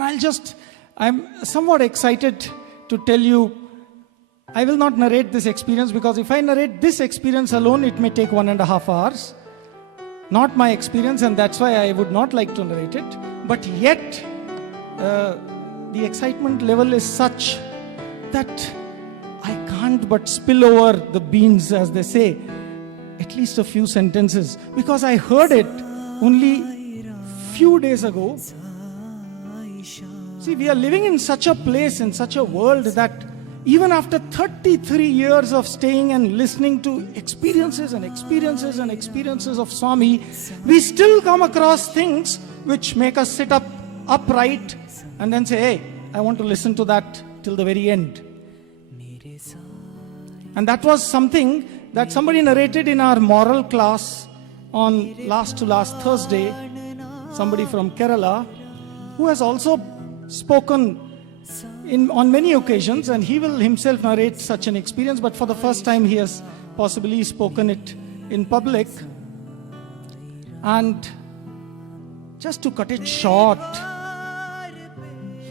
And I'm somewhat excited to tell you, I will not narrate this experience, because if I narrate this experience alone, it may take 1.5 hours. Not my experience, and that's why I would not like to narrate it. But yet, the excitement level is such that I can't but spill over the beans, as they say, at least a few sentences, because I heard it only few days ago. See, we are living in such a place, in such a world, that even after 33 years of staying and listening to experiences and experiences and experiences of Swami, we still come across things which make us sit upright and then say, hey, I want to listen to that till the very end. And that was something that somebody narrated in our moral class on last Thursday. Somebody from Kerala, who has also spoken on many occasions, and he will himself narrate such an experience, but for the first time he has possibly spoken it in public. And just to cut it short,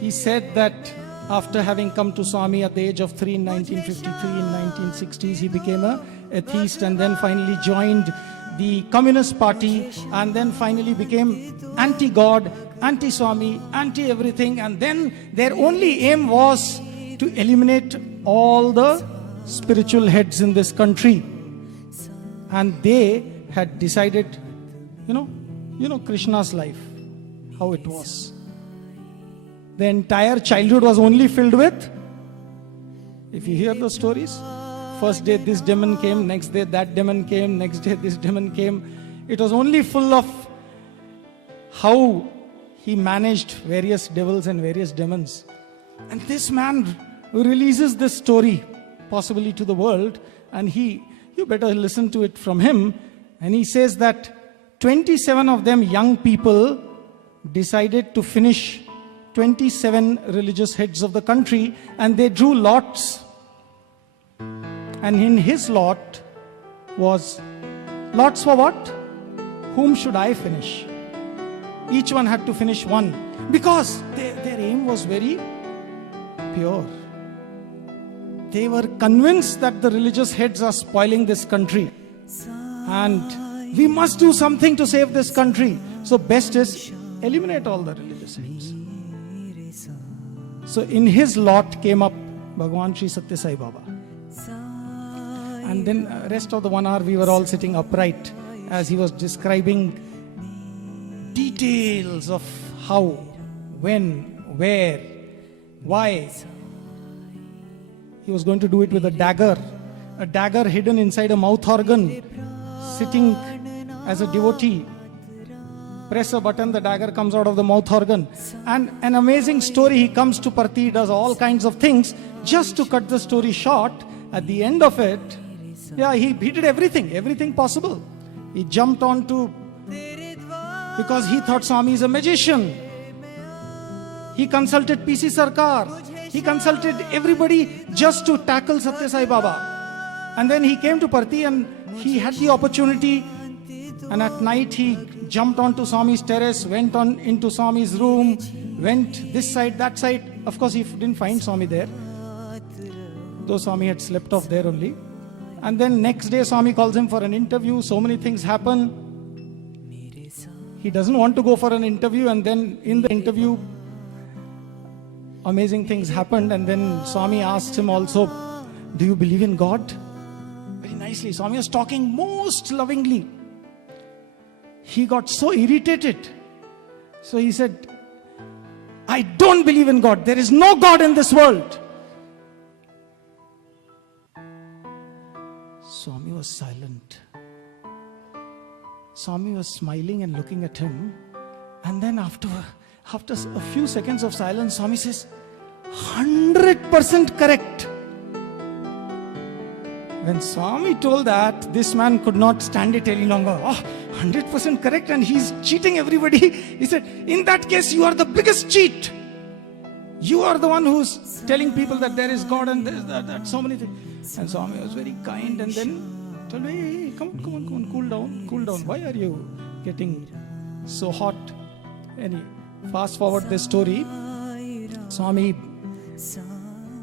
he said that after having come to Swami at the age of 3 in 1953, in 1960s, he became an atheist, and then finally joined the Communist Party, and then finally became anti-God, anti-Swami, anti-everything. And then their only aim was to eliminate all the spiritual heads in this country. And they had decided, you know Krishna's life, how it was. The entire childhood was only filled with, if you hear the stories, first day this demon came, next day that demon came, next day this demon came. It was only full of how he managed various devils and various demons. And this man releases this story, possibly to the world, and you better listen to it from him. And he says that 27 of them young people decided to finish 27 religious heads of the country, and they drew lots. And in his lot was, lots for what? Whom should I finish? Each one had to finish one, because their aim was very pure. They were convinced that the religious heads are spoiling this country, and we must do something to save this country. So best is eliminate all the religious heads. So in his lot came up Bhagwan Sri Sathya Sai Baba. And then rest of the 1 hour we were all sitting upright as he was describing details of how, when, where, why. He was going to do it with a dagger hidden inside a mouth organ, sitting as a devotee. Press a button, the dagger comes out of the mouth organ. And an amazing story, he comes to Parthi, does all kinds of things. Just to cut the story short, at the end of it, he did everything possible. He jumped onto, because he thought Swami is a magician. He consulted PC Sarkar. He consulted everybody just to tackle Sathya Sai Baba. And then he came to Parthi, and he had the opportunity. And at night he jumped onto Swami's terrace, went on into Swami's room, went this side, that side. Of course, he didn't find Swami there, though Swami had slept off there only. And then next day Swami calls him for an interview. So many things happen. He doesn't want to go for an interview, and then in the interview, amazing things happened. And then Swami asked him also, do you believe in God? Very nicely. Swami was talking most lovingly. He got so irritated. So he said, I don't believe in God. There is no God in this world. Swami was silent. Swami was smiling and looking at him. And then after a few seconds of silence, Swami says, 100% correct. When Swami told that, this man could not stand it any longer. 100% correct, and he's cheating everybody. He said, in that case, you are the biggest cheat. You are the one who's telling people that there is God and there is that so many things. And Swami was very kind, and then told me, hey, come on, cool down. Why are you getting so hot? Fast forward this story. Swami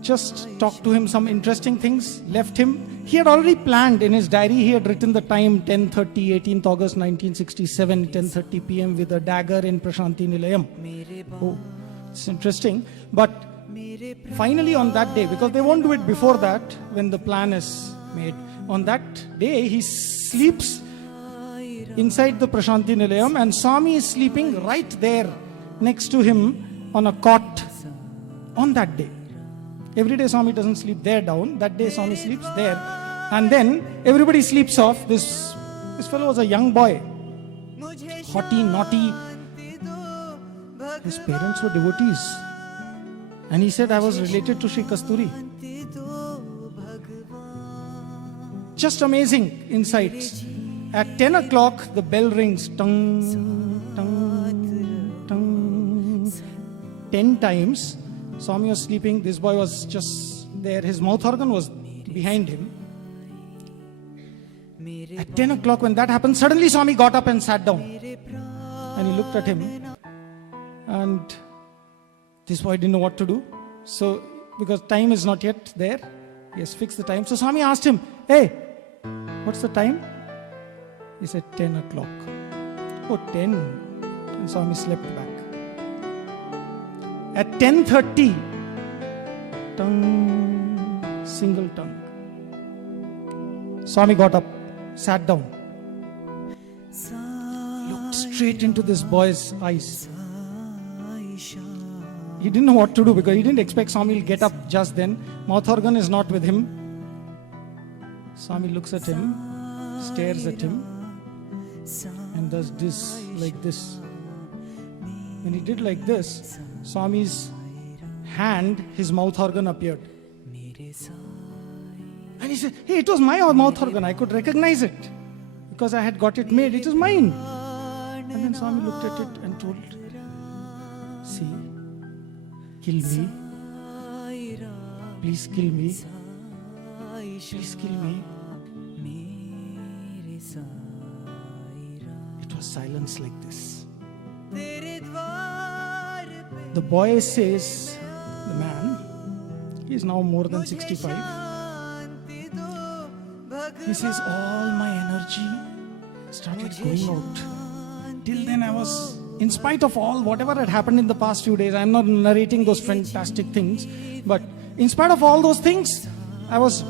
just talked to him some interesting things, left him. He had already planned in his diary, he had written the time 10:30, 18th August 1967, 10:30 p.m. with a dagger in Prashanti Nilayam. Oh, it's interesting. But finally on that day, because they won't do it before that when the plan is made, on that day he sleeps inside the Prashanti Nilayam and Swami is sleeping right there next to him on a cot on that day. Every day Swami doesn't sleep there down. That day Swami sleeps there. And then everybody sleeps off. This fellow was a young boy. Haughty, naughty. His parents were devotees. And he said, I was related to Sri Kasturi. Just amazing insights. At 10 o'clock, the bell rings. Tung, tung, tung. 10 times. Swami was sleeping. This boy was just there. His mouth organ was behind him. At 10 o'clock, when that happened, suddenly Swami got up and sat down. And he looked at him. And this boy didn't know what to do. So, because time is not yet there, he has fixed the time. So Swami asked him, hey, what's the time? He said, 10 o'clock. Oh, 10. And Swami slept back. At 10:30, tongue, single tongue. Swami got up, sat down, looked straight into this boy's eyes. He didn't know what to do because he didn't expect Swami will get up just then. Mouth organ is not with him. Swami looks at him, stares at him, and does this, like this. When he did like this, Swami's hand, his mouth organ appeared. And he said, hey, it was my mouth organ. I could recognize it because I had got it made. It is mine. And then Swami looked at it and told, see, kill me. Please kill me. Please kill me. It was silence like this. The boy says, the man, he is now more than 65. He says, all my energy started going out. Till then I was, in spite of all, whatever had happened in the past few days, I am not narrating those fantastic things, but in spite of all those things, I was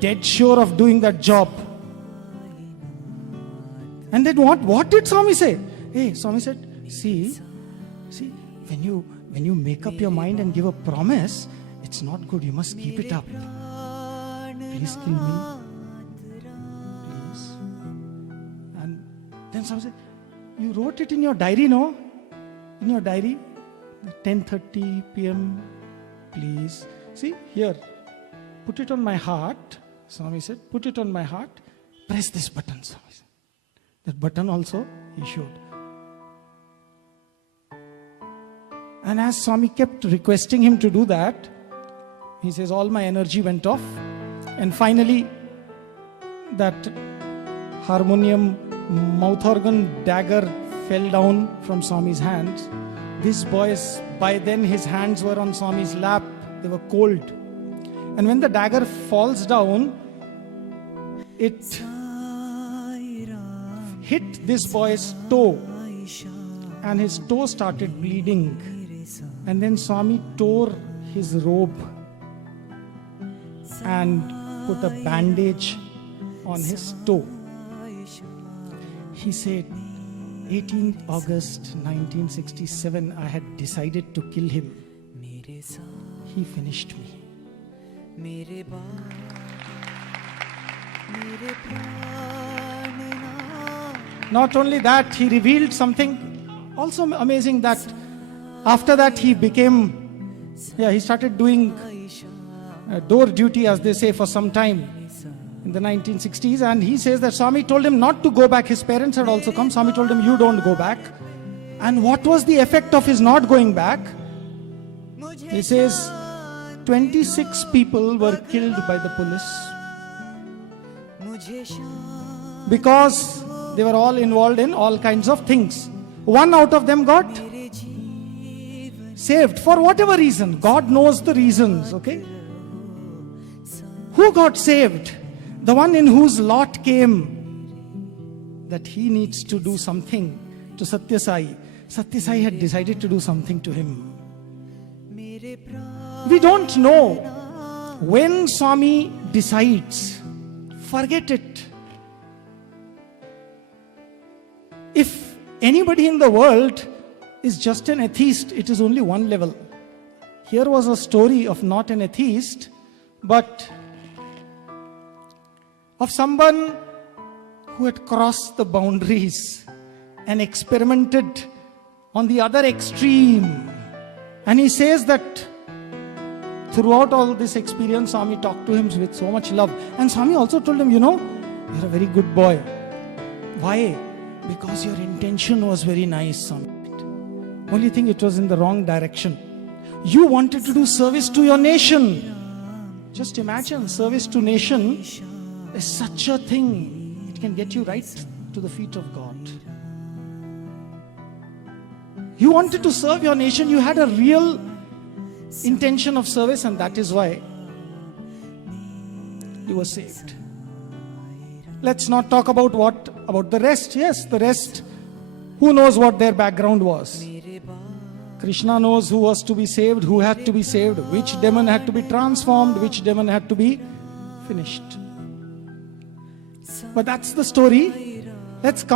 dead sure of doing that job. And then what did Swami say? Hey, Swami said, see, when you make up your mind and give a promise, it's not good. You must keep it up. Please kill me. Please. And then Swami said, you wrote it in your diary, no? In your diary, 10:30 p.m. Please. See, here, put it on my heart. Swami said, put it on my heart. Press this button, Swami said. That button also he showed. And as Swami kept requesting him to do that, he says, all my energy went off. And finally, that harmonium, mouth organ dagger fell down from Swami's hands. This boy's, by then his hands were on Swami's lap. They were cold. And when the dagger falls down, it hit this boy's toe. And his toe started bleeding. And then Swami tore his robe and put a bandage on his toe. He said, 18th August 1967, I had decided to kill him. He finished me. Not only that, he revealed something also amazing, that after that he started doing door duty, as they say, for some time in the 1960s. And he says that Swami told him not to go back. His parents had also come. Swami told him, you don't go back. And what was the effect of his not going back? He says 26 people were killed by the police because they were all involved in all kinds of things. One out of them got saved for whatever reason. God knows the reasons, okay? Who got saved? The one in whose lot came that he needs to do something to Sathya Sai. Sathya Sai had decided to do something to him. We don't know when Swami decides. Forget it. If anybody in the world is just an atheist, it is only one level. Here was a story of not an atheist, but of someone who had crossed the boundaries and experimented on the other extreme. And he says that throughout all this experience, Swami talked to him with so much love. And Swami also told him, you're a very good boy. Why? Because your intention was very nice, Swami. Only thing, it was in the wrong direction. You wanted to do service to your nation. Just imagine, service to nation is such a thing. It can get you right to the feet of God. You wanted to serve your nation. You had a real intention of service, and that is why you were saved. Let's not talk about the rest. Yes, the rest, who knows what their background was. Krishna knows who was to be saved, who had to be saved, which demon had to be transformed, which demon had to be finished. But that's the story. Let's come